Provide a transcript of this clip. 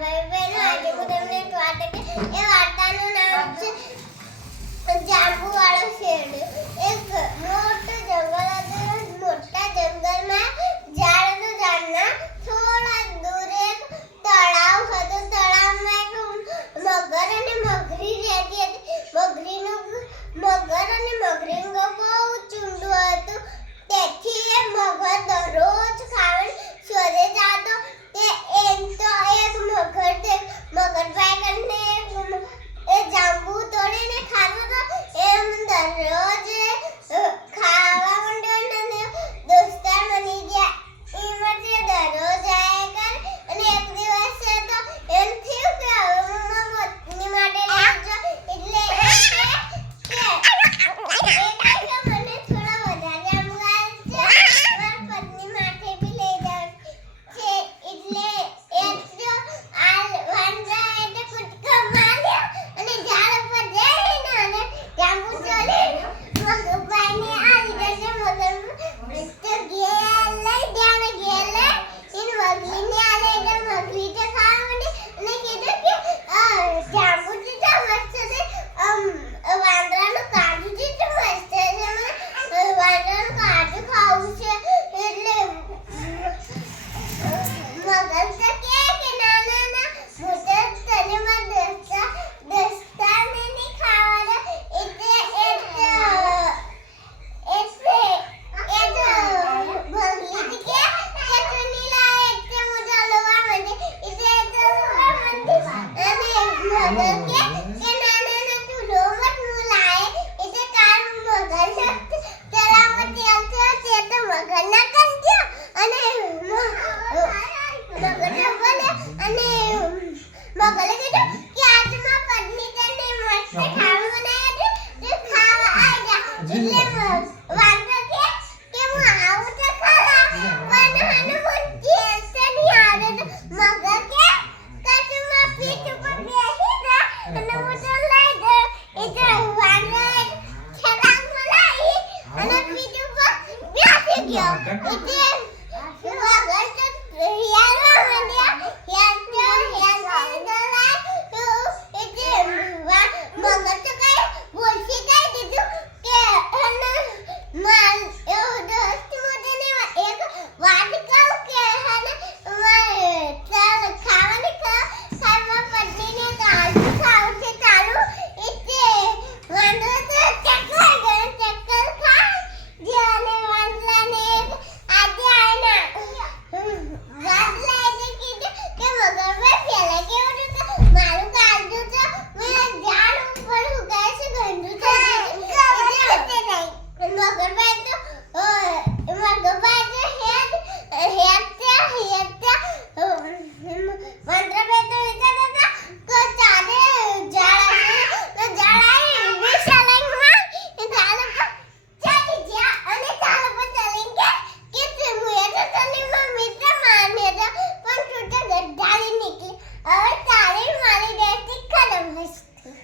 ભાઈ બહેનો, આજે હું તમને એક વાર્તા કહીશ. એ વાર્તાનું નામ છે જાંબુવાળો શેરડો. એક મોટું જંગલ હતું. મોટા જંગલમાં ઝાડ હતું. ઝાડના થોડા દૂર એક તળાવ હતું. તળાવમાં એક મગર અને મગરી રહેતી હતી. મગર અને મગરીનું બહુ ચૂંડું હતું. તેથી એ મગર દરરોજ ખાવાનું શોધે જતો. તે એમ તો એક મગરભાઈ કરીને એ જાંબુ તોડીને ખાતો હતો. એમ દરરોજ ખાવા માંડ્યો અને દોસ્તાર બની ગયા. એમાં તે દરરોજ આયા કરે અને એક દિવસ તો એમ થયું કે હવે હું મારા પત્ની માટે લઈ જાઉં. એટલે મને થોડા વધારે જાંબુ આવે છે. મારા પત્ની માટે બી લઈ જાઉં છે. એટલે કૂદકો માર્યો અને ઝાડ ઉપર જઈને અને જાંબુ ચોરી મગરભાઈને આવી જશે. મગર તો ઘેર લઈ ગયા અને ઘેર લઈ એને મગરીને આલે. એટલે મગરી તો ખાવા માંડી અને કીધું કે જાંબુ કેટલા મસ્ત છે. વાંદરાનું કાજુ કેટલું મસ્ત છે. મને વાંદરાનું કાજુ ખાવું છે. એટલે મગર તો કે ના ના ના, હું તો તને મારા દોસ્તારને નહીં ખાવાના. એટલે ભગલી કે તું નહીં લાવે એટલે હું જલવા માંડી. એટલે જલવા માંડી અને મગર કે ના ના ના, તું રોમત હું લાવે. એટલે કાલ મગર તળાવમાં તેલ થયો તે તો મગર ના કરજો અને મગર બોલે અને મગરે કીધું